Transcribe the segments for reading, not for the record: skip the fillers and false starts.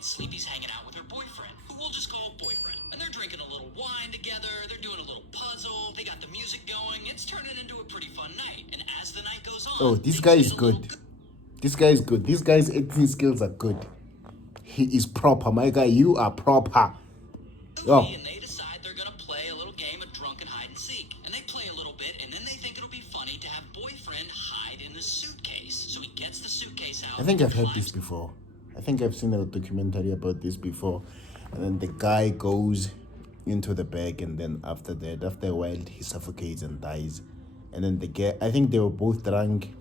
night, Sleepy's hanging out with her boyfriend, who we'll just call boyfriend. And they're drinking a little wine together, they're doing a little puzzle, they got the music going, it's turning into a pretty fun night. And as the night goes on... Oh, this guy is good. This guy is good. This guy's acting skills are good. He is proper. My guy, you are proper. Oh. And they decide they're going to play a little game of drunken hide and seek. And they play a little bit, and then they think it'll be funny to have boyfriend hide in the suitcase. So he gets the suitcase out. I think I've heard this before. I think I've seen a documentary about this before. And then the guy goes into the bag, and then after a while, he suffocates and dies. And then the guy, I think they were both drunk.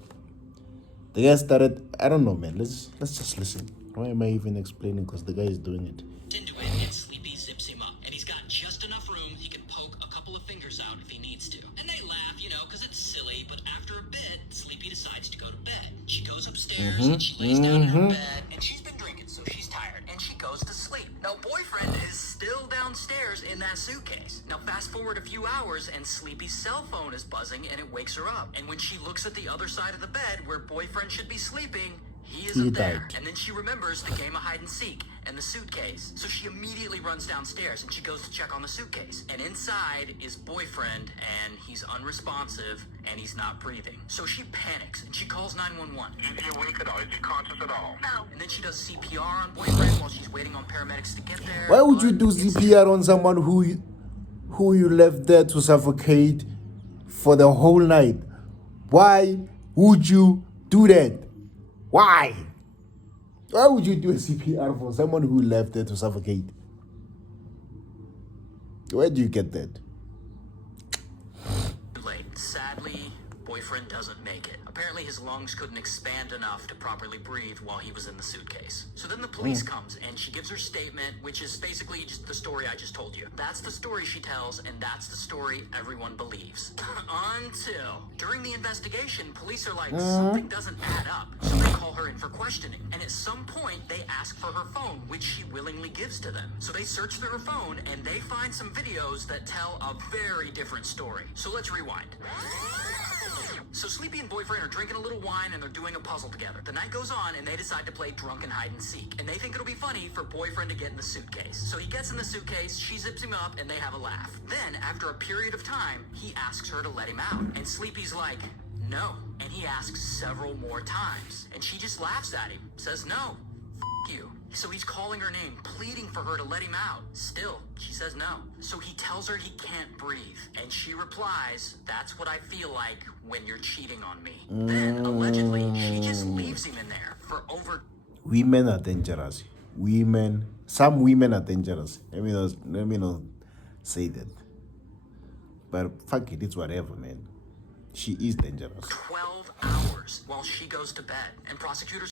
The guy started, I don't know, man. Let's just listen. Why am I even explaining? Because the guy is doing it. Into it, and Sleepy zips him up. And he's got just enough room he can poke a couple of fingers out if he needs to. And they laugh, because it's silly. But after a bit, Sleepy decides to go to bed. She goes upstairs, and she lays down in her bed. And she's been drinking, so she's tired. And she goes to sleep. Now, boyfriend is still downstairs in that suitcase. Now, fast forward a few hours, and Sleepy's cell phone is buzzing, and it wakes her up. And when she looks at the other side of the bed where boyfriend should be sleeping, he isn't there. And then she remembers the game of hide and seek and the suitcase. So she immediately runs downstairs and she goes to check on the suitcase. And inside is boyfriend, and he's unresponsive and he's not breathing. So she panics and she calls 911. Is he awake at all? Is he conscious at all? No. And then she does CPR on boyfriend while she's waiting on paramedics to get there. Why would you do CPR on someone who you left there to suffocate for the whole night? Why would you do that? Why? Why would you do a CPR for someone who left there to suffocate? Where do you get that? Late. Sadly, boyfriend doesn't make it. Apparently his lungs couldn't expand enough to properly breathe while he was in the suitcase. So then the police comes and she gives her statement, which is basically just the story I just told you. That's the story she tells, and that's the story everyone believes. Until during the investigation, police are like, something doesn't add up. So they call her in for questioning. And at some point, they ask for her phone, which she willingly gives to them. So they search through her phone and they find some videos that tell a very different story. So let's rewind. So Sleepy and boyfriend are drinking a little wine and they're doing a puzzle together. The night goes on and they decide to play drunken hide and seek. And they think it'll be funny for boyfriend to get in the suitcase. So he gets in the suitcase, she zips him up, and they have a laugh. Then, after a period of time, he asks her to let him out. And Sleepy's like, no. And he asks several more times. And she just laughs at him, says no. You. So he's calling her name, pleading for her to let him out. Still, she says no. So he tells her he can't breathe. And she replies, that's what I feel like when you're cheating on me. Then, allegedly, she just leaves him in there for over... Women are dangerous. Some women are dangerous. Let me not say that. But fuck it, it's whatever, man. She is dangerous. 12 hours while she goes to bed. And prosecutors